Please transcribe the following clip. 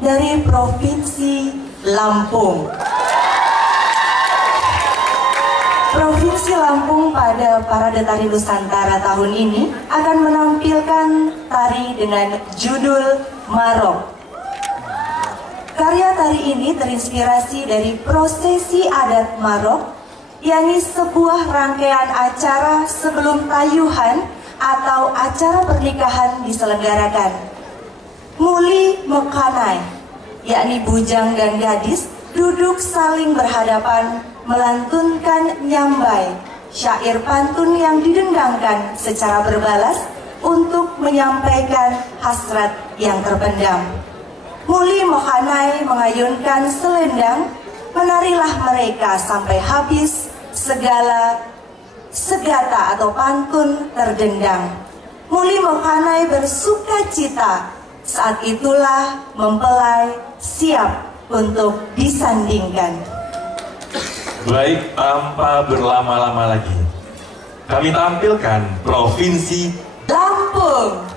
dari Provinsi Lampung. Provinsi Lampung pada Parade Tari Nusantara tahun ini akan menampilkan tari dengan judul Marok. Karya tari ini terinspirasi dari prosesi adat Marok, yakni sebuah rangkaian acara sebelum tayuhan atau acara pernikahan diselenggarakan. Muli mekanai, yakni bujang dan gadis duduk saling berhadapan melantunkan nyambai, syair pantun yang didendangkan secara berbalas untuk menyampaikan hasrat yang terpendam. Muli Mohanai mengayunkan selendang, menarilah mereka sampai habis segala segata atau pantun terdendang. Muli Mohanai bersuka cita, saat itulah mempelai siap untuk disandingkan. Baik, tanpa berlama-lama lagi, kami tampilkan Provinsi Lampung.